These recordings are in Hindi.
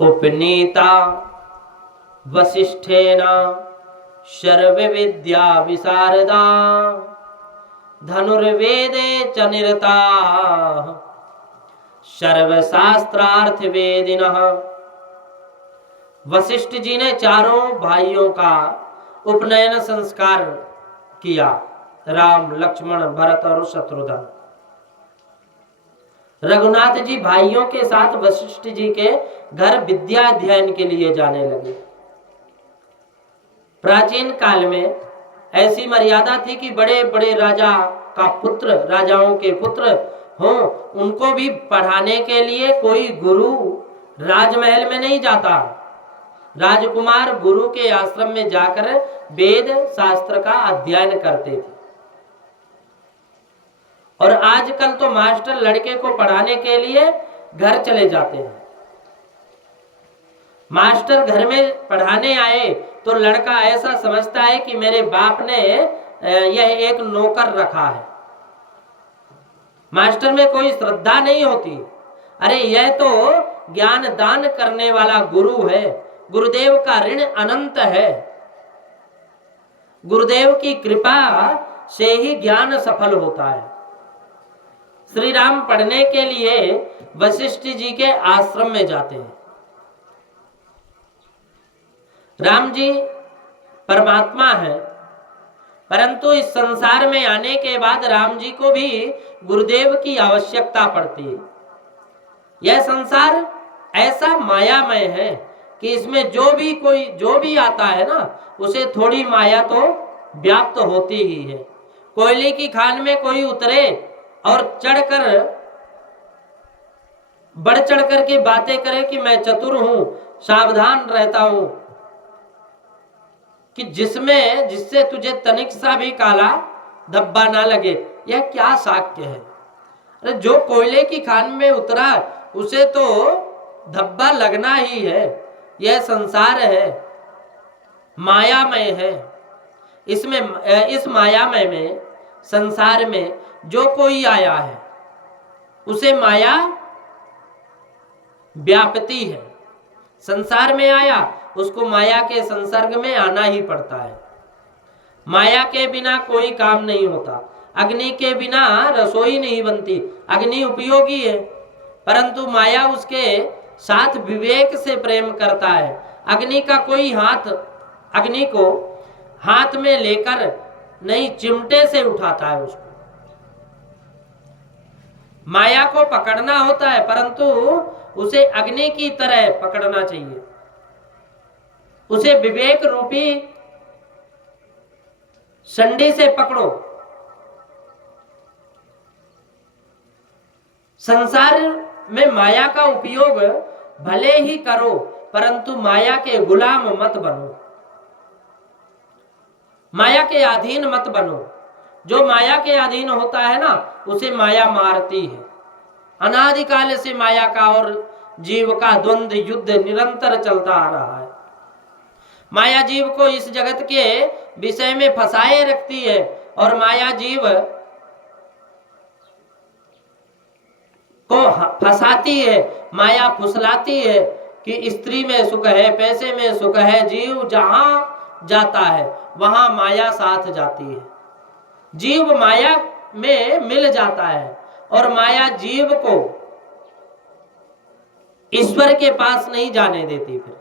उपनीता वसिष्ठेन सर्वविद्या विशारदा धनुर्वेदे च निरता सर्वशास्त्रार्थ वेदिनः। वशिष्ठ जी ने चारों भाइयों का उपनयन संस्कार किया, राम, लक्ष्मण, भरत और शत्रुघ्न। रघुनाथ जी भाइयों के साथ वशिष्ठ जी के घर विद्या अध्ययन के लिए जाने लगे। प्राचीन काल में ऐसी मर्यादा थी कि बड़े बड़े राजा का पुत्र, राजाओं के पुत्र हों, उनको भी पढ़ाने के लिए कोई गुरु राजमहल में नहीं जाता। राजकुमार गुरु के आश्रम में जाकर वेद शास्त्र का अध्ययन करते थे। और आजकल तो मास्टर लड़के को पढ़ाने के लिए घर चले जाते हैं। मास्टर घर में पढ़ाने आए तो लड़का ऐसा समझता है कि मेरे बाप ने यह एक नौकर रखा है। मास्टर में कोई श्रद्धा नहीं होती। अरे यह तो ज्ञान दान करने वाला गुरु है, गुरुदेव का ऋण अनंत है। गुरुदेव की कृपा से ही ज्ञान सफल होता है। श्री राम पढ़ने के लिए वशिष्ठ जी के आश्रम में जाते हैं। राम जी परमात्मा है, परंतु इस संसार में आने के बाद राम जी को भी गुरुदेव की आवश्यकता पड़ती है। यह संसार ऐसा मायामय है कि इसमें जो भी आता है ना, उसे थोड़ी माया तो व्याप्त होती ही है। कोयले की खान में कोई उतरे और बढ़ चढ़कर के बातें करे कि मैं चतुर हूं, सावधान रहता हूं, कि जिससे तुझे तनिक सा भी काला धब्बा ना लगे, यह क्या साक्ष्य है? अरे जो कोयले की खान में उतरा उसे तो धब्बा लगना ही है। यह संसार है, मायामय है। इस मायामय में, संसार में जो कोई आया है उसे माया व्यापती है। संसार में आया, उसको माया के संसर्ग में आना ही पड़ता है। माया के बिना कोई काम नहीं होता। अग्नि के बिना रसोई नहीं बनती। अग्नि उपयोगी है, परंतु माया उसके साथ विवेक से प्रेम करता है। अग्नि को हाथ में लेकर नहीं, चिमटे से उठाता है उसको। माया को पकड़ना होता है, परंतु उसे अग्नि की तरह पकड़ना चाहिए। उसे विवेक रूपी संडी से पकड़ो। संसार में माया का उपयोग भले ही करो, परंतु माया के गुलाम मत बनो, माया के अधीन मत बनो। जो माया के अधीन होता है ना, उसे माया मारती है। अनादिकाल से माया का और जीव का द्वंद्व युद्ध निरंतर चलता आ रहा है। माया जीव को इस जगत के विषय में फंसाए रखती है, और माया जीव को फंसाती है, माया फुसलाती है कि स्त्री में सुख है, पैसे में सुख है। जीव जहां जाता है वहां माया साथ जाती है। जीव माया में मिल जाता है, और माया जीव को ईश्वर के पास नहीं जाने देती। फिर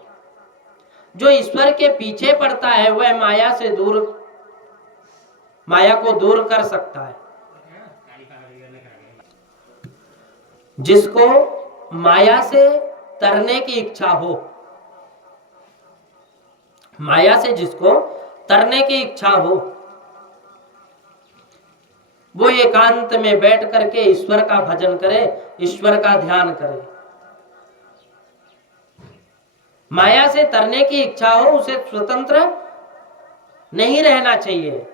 जो ईश्वर के पीछे पड़ता है वह माया को दूर कर सकता है। जिसको माया से तरने की इच्छा हो, माया से जिसको तरने की इच्छा हो, वो एकांत में बैठ करके ईश्वर का भजन करे, ईश्वर का ध्यान करे। माया से तरने की इच्छा हो, उसे स्वतंत्र नहीं रहना चाहिए।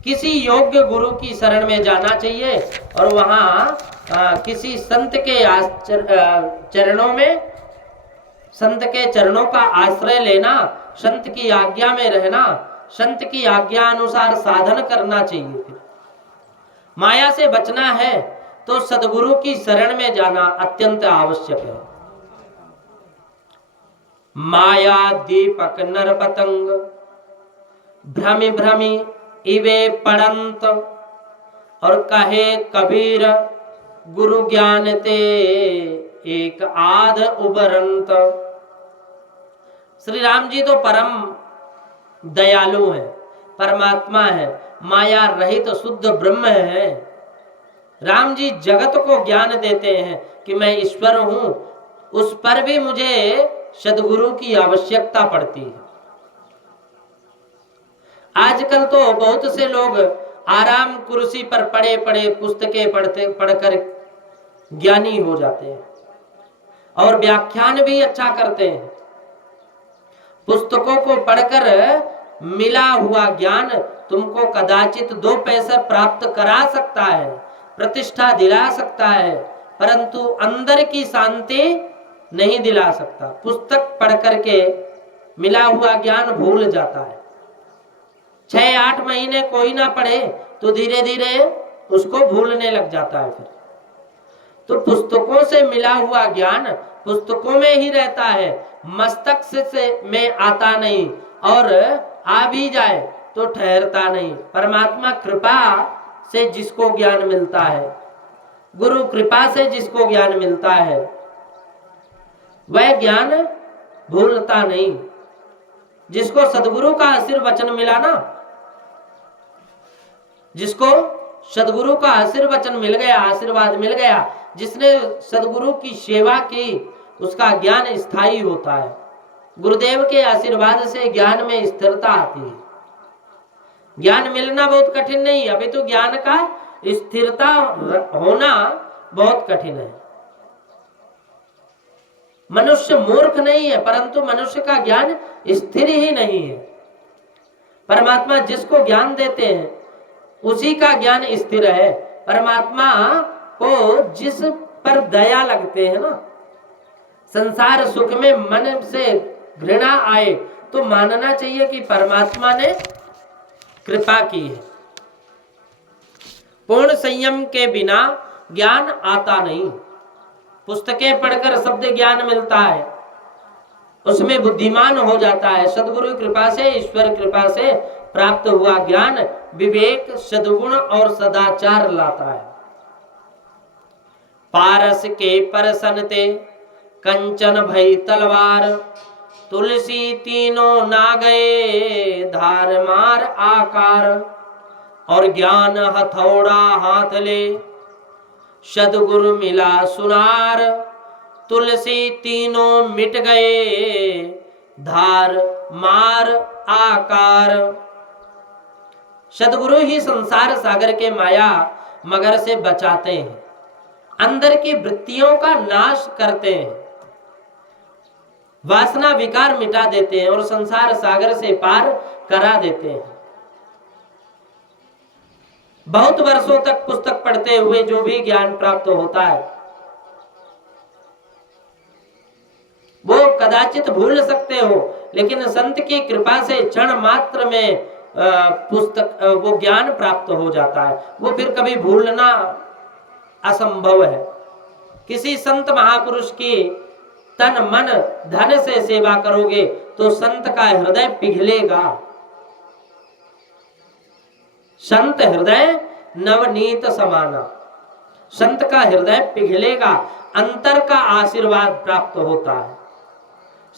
किसी योग्य गुरु की शरण में जाना चाहिए, और वहां किसी संत के चरणों में, संत के चरणों का आश्रय लेना, संत की आज्ञा में रहना, संत की आज्ञा अनुसार साधन करना चाहिए। माया से बचना है तो सदगुरु की शरण में जाना अत्यंत आवश्यक है। माया दीपक नर पतंग, भ्रमि भ्रमि इवे पड़ंत। और कहे कबीर गुरु ज्ञान ते एक आध उबरंत। श्री राम जी तो परम दयालु है, परमात्मा है, माया रहित शुद्ध ब्रह्म है। राम जी जगत को ज्ञान देते हैं कि मैं ईश्वर हूं, उस पर भी मुझे सद्गुरु की आवश्यकता पड़ती है। आजकल तो बहुत से लोग आराम कुर्सी पर पड़े पड़े पुस्तकें पढ़कर ज्ञानी हो जाते हैं और व्याख्यान भी अच्छा करते हैं। पुस्तकों को पढ़कर मिला हुआ ज्ञान तुमको कदाचित 2 पैसे प्राप्त करा सकता है, प्रतिष्ठा दिला सकता है, परंतु अंदर की शांति नहीं दिला सकता। पुस्तक पढ़ करके मिला हुआ ज्ञान भूल जाता है। 6-8 महीने कोई ना पढ़े तो धीरे धीरे उसको भूलने लग जाता है। फिर तो पुस्तकों से मिला हुआ ज्ञान पुस्तकों में ही रहता है, मस्तक से में आता नहीं, और आ भी जाए तो ठहरता नहीं। परमात्मा कृपा से जिसको ज्ञान मिलता है, गुरु कृपा से जिसको ज्ञान मिलता है, वह ज्ञान भूलता नहीं। जिसको सद्गुरु का आशीर्वचन मिला ना, जिसको सद्गुरु का आशीर्वचन मिल गया, आशीर्वाद मिल गया, जिसने सद्गुरु की सेवा की, उसका ज्ञान स्थायी होता है। गुरुदेव के आशीर्वाद से ज्ञान में स्थिरता आती है। ज्ञान मिलना बहुत कठिन नहीं है, अभी तो ज्ञान का स्थिरता होना बहुत कठिन है। मनुष्य मूर्ख नहीं है, परंतु मनुष्य का ज्ञान स्थिर ही नहीं है। परमात्मा जिसको ज्ञान देते हैं उसी का ज्ञान स्थिर है। परमात्मा को जिस पर दया लगते हैं ना, संसार सुख में मन से घृणा आए तो मानना चाहिए कि परमात्मा ने कृपा की है। पूर्ण संयम के बिना ज्ञान आता नहीं। पुस्तकें पढ़कर शब्द ज्ञान मिलता है, उसमें बुद्धिमान हो जाता है। सद्गुरु कृपा से, ईश्वर कृपा से प्राप्त हुआ ज्ञान विवेक, सद्गुण और सदाचार लाता है। पारस के परसनते कंचन भई तलवार, तुलसी तीनों ना गए धार मार आकार। और ज्ञान हथौड़ा हाथ ले सद्गुरु मिला सुनार, तुलसी तीनों मिट गए धार मार आकार। सद्गुरु ही संसार सागर के माया मगर से बचाते हैं, अंदर की वृत्तियों का नाश करते हैं, वासना विकार मिटा देते हैं और संसार सागर से पार करा देते हैं। बहुत वर्षों तक पुस्तक पढ़ते हुए जो भी ज्ञान प्राप्त होता है वो कदाचित भूल सकते हो, लेकिन संत की कृपा से क्षण मात्र में पुस्तक वो ज्ञान प्राप्त हो जाता है। वो फिर कभी भूलना असंभव है। किसी संत महापुरुष की तन मन धन से सेवा करोगे तो संत का हृदय पिघलेगा। संत हृदय नवनीत समाना, संत का हृदय पिघलेगा, अंतर का आशीर्वाद प्राप्त होता है।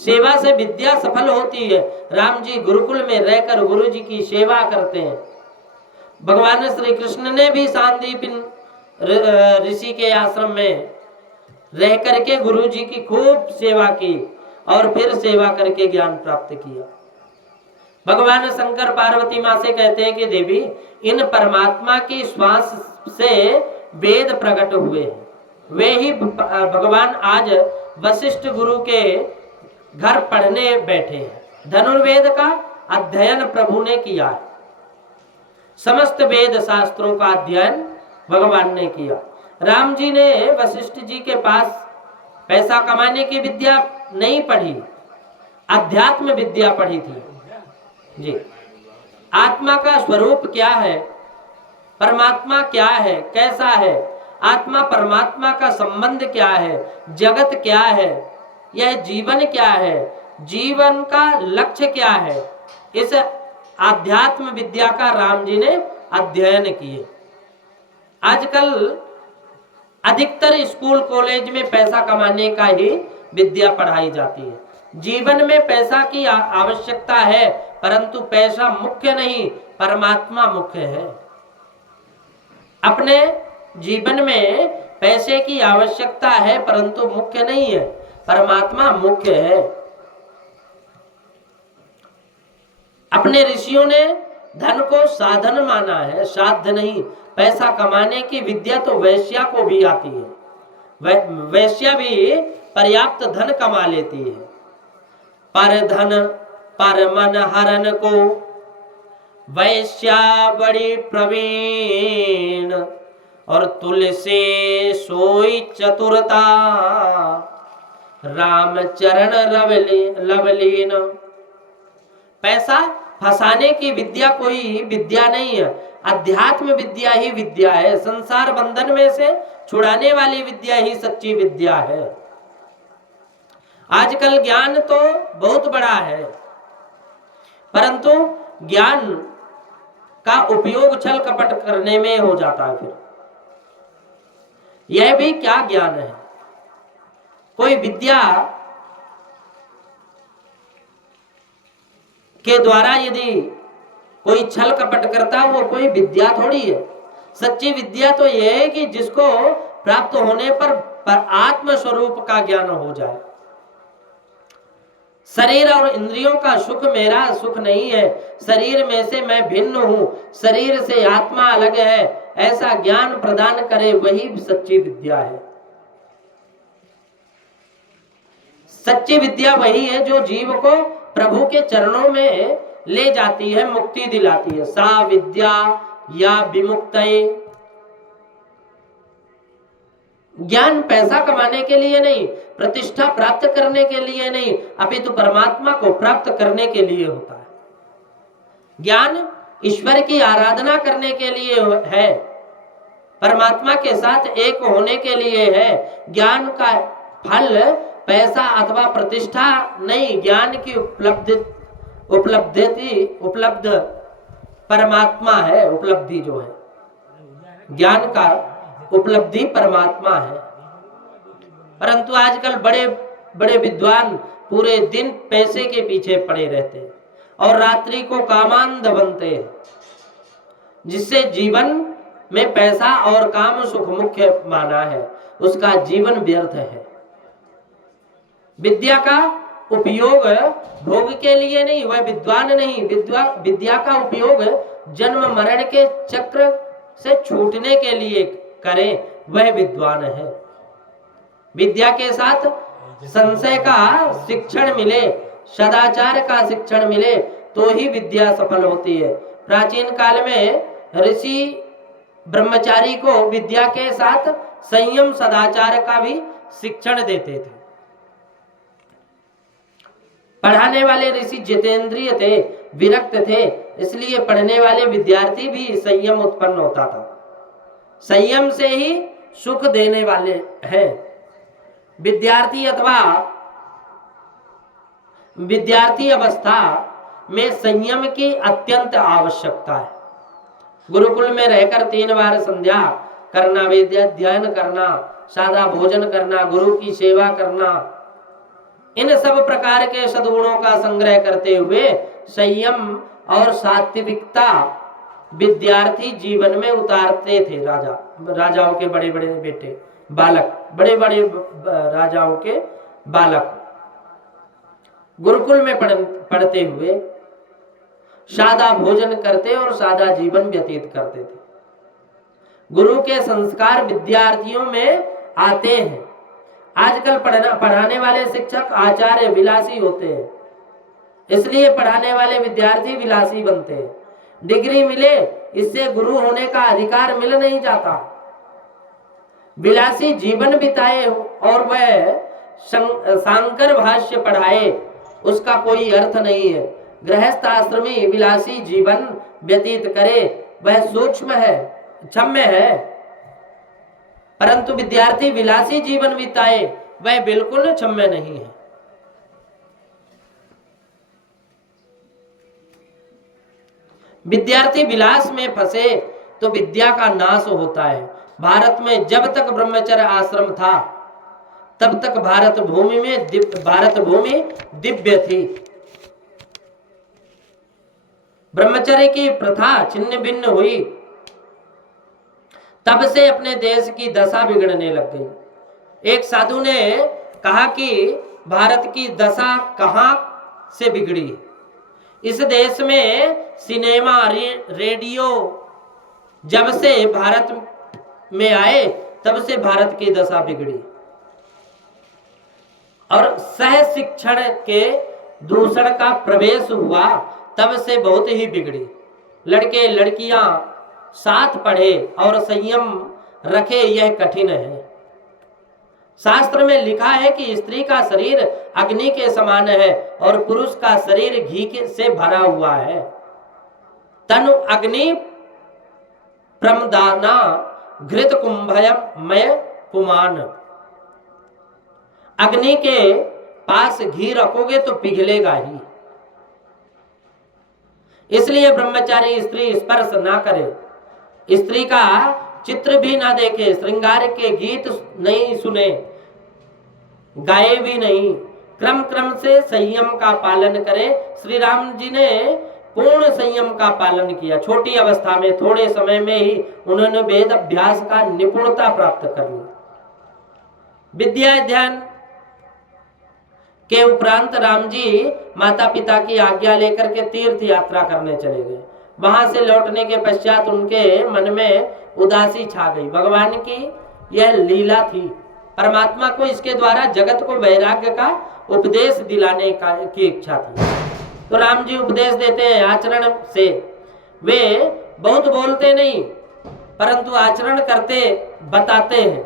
सेवा से विद्या सफल होती है। राम जी गुरुकुल में रहकर गुरु जी की सेवा करते हैं। भगवान श्री कृष्ण ने भी सांदीपन ऋषि के आश्रम में रह करके गुरु जी की खूब सेवा की और फिर सेवा करके ज्ञान प्राप्त किया। भगवान शंकर पार्वती माँ से कहते हैं कि देवी, इन परमात्मा की श्वास से वेद प्रकट हुए हैं। वे ही भगवान आज वशिष्ठ गुरु के घर पढ़ने बैठे हैं। धनुर्वेद का अध्ययन प्रभु ने किया है। समस्त वेद शास्त्रों का अध्ययन भगवान ने किया। राम जी ने वशिष्ठ जी के पास पैसा कमाने की विद्या नहीं पढ़ी, अध्यात्म विद्या पढ़ी थी जी। आत्मा का स्वरूप क्या है, परमात्मा क्या है, कैसा है, आत्मा परमात्मा का संबंध क्या है, जगत क्या है, यह जीवन क्या है, जीवन का लक्ष्य क्या है, इस आध्यात्म विद्या का राम जी ने अध्ययन किए। आजकल अधिकतर स्कूल कॉलेज में पैसा कमाने का ही विद्या पढ़ाई जाती है। जीवन में पैसा की आवश्यकता है, परंतु पैसा मुख्य नहीं, परमात्मा मुख्य है। अपने जीवन में पैसे की आवश्यकता है, परंतु मुख्य नहीं है, परमात्मा मुख्य है। अपने ऋषियों ने धन को साधन माना है, साध्य नहीं। पैसा कमाने की विद्या तो वैश्या को भी आती है, वैश्या भी पर्याप्त धन कमा लेती है। पर धन पर मन हरन को वैश्या बड़ी प्रवीण, और तुलसी सोई चतुरता राम चरण लवलीन। पैसा फंसाने की विद्या कोई विद्या नहीं है, अध्यात्म विद्या ही विद्या है। संसार बंधन में से छुड़ाने वाली विद्या ही सच्ची विद्या है। आजकल ज्ञान तो बहुत बड़ा है, परंतु ज्ञान का उपयोग छल कपट करने में हो जाता है। फिर यह भी क्या ज्ञान है? कोई विद्या के द्वारा यदि कोई छल कपट करता, वो कोई विद्या थोड़ी है। सच्ची विद्या तो यह है कि जिसको प्राप्त होने पर आत्म स्वरूप का ज्ञान हो जाए। शरीर और इंद्रियों का सुख मेरा सुख नहीं है, शरीर में से मैं भिन्न हूं, शरीर से आत्मा अलग है, ऐसा ज्ञान प्रदान करे, वही सच्ची विद्या है। सच्ची विद्या वही है जो जीव को प्रभु के चरणों में ले जाती है, मुक्ति दिलाती है। सा विद्या या विमुक्तये। ज्ञान पैसा कमाने के लिए नहीं, प्रतिष्ठा प्राप्त करने के लिए नहीं, अपितु परमात्मा को प्राप्त करने के लिए होता है। ज्ञान ईश्वर की आराधना करने के लिए है, परमात्मा के साथ एक होने के लिए है। ज्ञान का फल पैसा अथवा प्रतिष्ठा नहीं, ज्ञान की उपलब्ध परमात्मा है। उपलब्धि जो है ज्ञान का उपलब्धि परमात्मा है। परंतु आजकल बड़े बड़े विद्वान पूरे दिन पैसे के पीछे पड़े रहते हैं और रात्रि को कामांध बनते हैं, जिससे जीवन में पैसा और काम सुख मुख्य माना है, उसका जीवन व्यर्थ है। विद्या का उपयोग भोग के लिए नहीं, वह विद्वान नहीं। विद्या का उपयोग जन्म मरण के चक्र से छूटने के लिए करें, वह विद्वान है। विद्या के साथ संशय का शिक्षण मिले, सदाचार का शिक्षण मिले, तो ही विद्या सफल होती है। प्राचीन काल में ऋषि ब्रह्मचारी को विद्या के साथ संयम सदाचार का भी शिक्षण देते थे। पढ़ाने वाले ऋषि जितेंद्रिय थे, विरक्त थे, इसलिए पढ़ने वाले विद्यार्थी भी संयम उत्पन्न होता था। संयम से ही सुख देने वाले हैं। विद्यार्थी अवस्था में संयम की अत्यंत आवश्यकता है। गुरुकुल में रहकर 3 बार संध्या करना, वेदाध्ययन करना, सादा भोजन करना, गुरु की सेवा करना, इन सब प्रकार के सद्गुणों का संग्रह करते हुए संयम और सात्विकता विद्यार्थी जीवन में उतारते थे। राजाओं के बड़े बड़े बेटे, बालक, बड़े बड़े राजाओं के बालक गुरुकुल में पढ़ते हुए सादा भोजन करते और सादा जीवन व्यतीत करते थे। गुरु के संस्कार विद्यार्थियों में आते हैं। आजकल पढ़ाने वाले शिक्षक आचार्य विलासी होते हैं, इसलिए पढ़ाने वाले विद्यार्थी विलासी बनते हैं। डिग्री मिले, इससे गुरु होने का अधिकार मिल नहीं जाता। विलासी जीवन बिताए और वह शांकर भाष्य पढ़ाए, उसका कोई अर्थ नहीं है। गृहस्थ आश्रमी विलासी जीवन व्यतीत करे, वह सूक्ष्म है, क्षम्य है। परंतु विद्यार्थी विलासी जीवन बिताए, वह बिल्कुल क्षम्य नहीं है। विद्यार्थी विलास में फंसे तो विद्या का नाश होता है। भारत में जब तक ब्रह्मचर्य आश्रम था तब तक भारत भूमि दिव्य थी। ब्रह्मचर्य की प्रथा छिन्न भिन्न हुई, तब से अपने देश की दशा बिगड़ने लग गई। एक साधु ने कहा कि भारत की दशा कहां से बिगड़ी? इस देश में सिनेमा रेडियो जब से भारत में आए तब से भारत की दशा बिगड़ी, और सह शिक्षण के दूषण का प्रवेश हुआ तब से बहुत ही बिगड़ी। लड़के लड़कियां साथ पढ़े और संयम रखे, यह कठिन है। शास्त्र में लिखा है कि स्त्री का शरीर अग्नि के समान है और पुरुष का शरीर घी से भरा हुआ है। तनु अग्नि प्रमदाना घृत कुंभमय पुमान। अग्नि के पास घी रखोगे तो पिघलेगा ही। इसलिए ब्रह्मचारी स्त्री स्पर्श ना करे, स्त्री का चित्र भी ना देखे, श्रृंगार के गीत नहीं सुने, गाए भी नहीं, क्रम क्रम से संयम का पालन करे। श्री राम जी ने पूर्ण संयम का पालन किया। छोटी अवस्था में थोड़े समय में ही उन्होंने वेद अभ्यास का निपुणता प्राप्त कर ली। विद्या अध्ययन के उपरांत राम जी माता पिता की आज्ञा लेकर के तीर्थ यात्रा करने चले गए। वहां से लौटने के पश्चात उनके मन में उदासी छा गई। भगवान की यह लीला थी। परमात्मा को इसके द्वारा जगत को वैराग्य का उपदेश दिलाने की इच्छा थी। तो राम जी उपदेश देते हैं आचरण से। वे बहुत बोलते नहीं परंतु आचरण करते बताते हैं,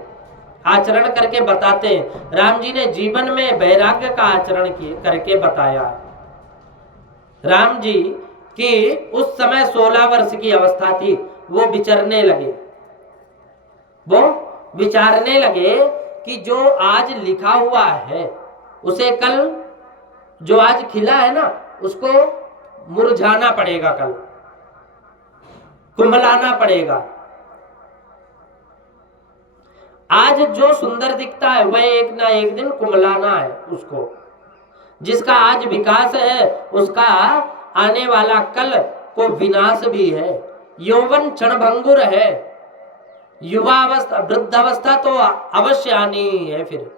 आचरण करके बताते हैं। राम जी ने जीवन में वैराग्य का आचरण करके बताया। राम जी की उस समय 16 वर्ष की अवस्था थी। वो विचरने लगे, वो विचारने लगे कि जो आज लिखा हुआ है उसे कल, जो आज खिला है ना उसको मुरझाना पड़ेगा, कल कुंभलाना पड़ेगा। आज जो सुंदर दिखता है वह एक ना एक दिन कुंभलाना है उसको। जिसका आज विकास है उसका आने वाला कल को विनाश भी है। यौवन क्षणभंगुर है, युवावस्था वृद्धावस्था तो अवश्य आनी ही है। फिर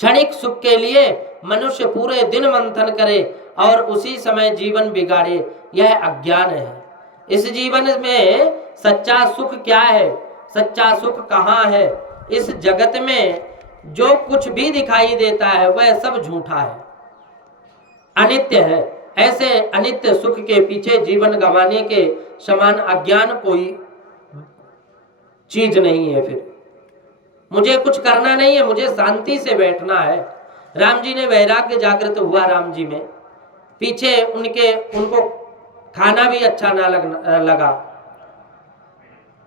क्षणिक सुख के लिए मनुष्य पूरे दिन मंथन करे और उसी समय जीवन बिगाड़े, यह अज्ञान है। इस जीवन में सच्चा सुख क्या है, सच्चा सुख कहाँ है? इस जगत में जो कुछ भी दिखाई देता है वह सब झूठा है, अनित्य है। ऐसे अनित्य सुख के पीछे जीवन गंवाने के समान अज्ञान कोई चीज नहीं है। फिर मुझे कुछ करना नहीं है, मुझे शांति से बैठना है। राम जी ने वैराग्य जागृत हुआ राम जी में। पीछे उनको खाना भी अच्छा ना लगा,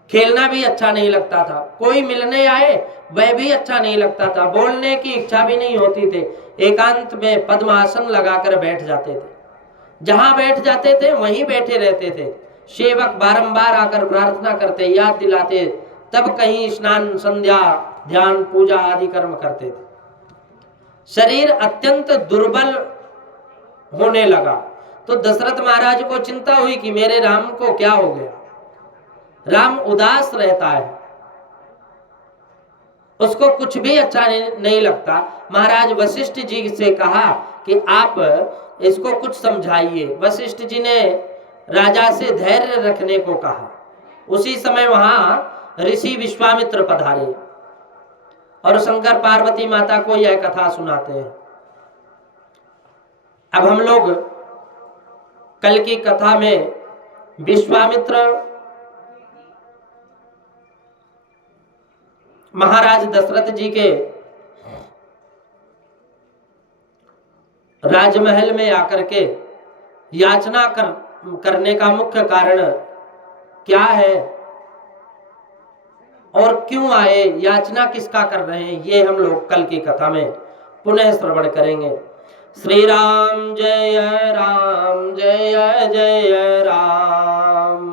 खेलना भी अच्छा नहीं लगता था, कोई मिलने आए वह भी अच्छा नहीं लगता था, बोलने की इच्छा भी नहीं होती थी। एकांत में पद्मासन लगाकर बैठ जाते थे, जहां बैठ जाते थे वहीं बैठे रहते थे। सेवक बारंबार आकर प्रार्थना करते, याद दिलाते, तब कहीं स्नान संध्या ध्यान पूजा आदि कर्म करते थे। शरीर अत्यंत दुर्बल होने लगा तो दशरथ महाराज को चिंता हुई कि मेरे राम को क्या हो गया। राम उदास रहता है, उसको कुछ भी अच्छा नहीं लगता। महाराज वशिष्ठ जी से कहा कि आप इसको कुछ समझाइए। वशिष्ठ जी ने राजा से धैर्य रखने को कहा। उसी समय वहां ऋषि विश्वामित्र पधारे और शंकर पार्वती माता को यह कथा सुनाते हैं। अब हम लोग कल की कथा में विश्वामित्र महाराज दशरथ जी के राजमहल में आकर के याचना करने का मुख्य कारण क्या है और क्यों आए, याचना किसका कर रहे हैं, ये हम लोग कल की कथा में पुनः श्रवण करेंगे। श्री राम जय जय राम।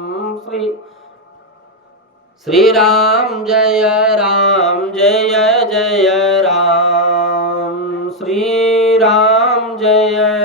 श्री राम जय जय जय राम। श्री राम जय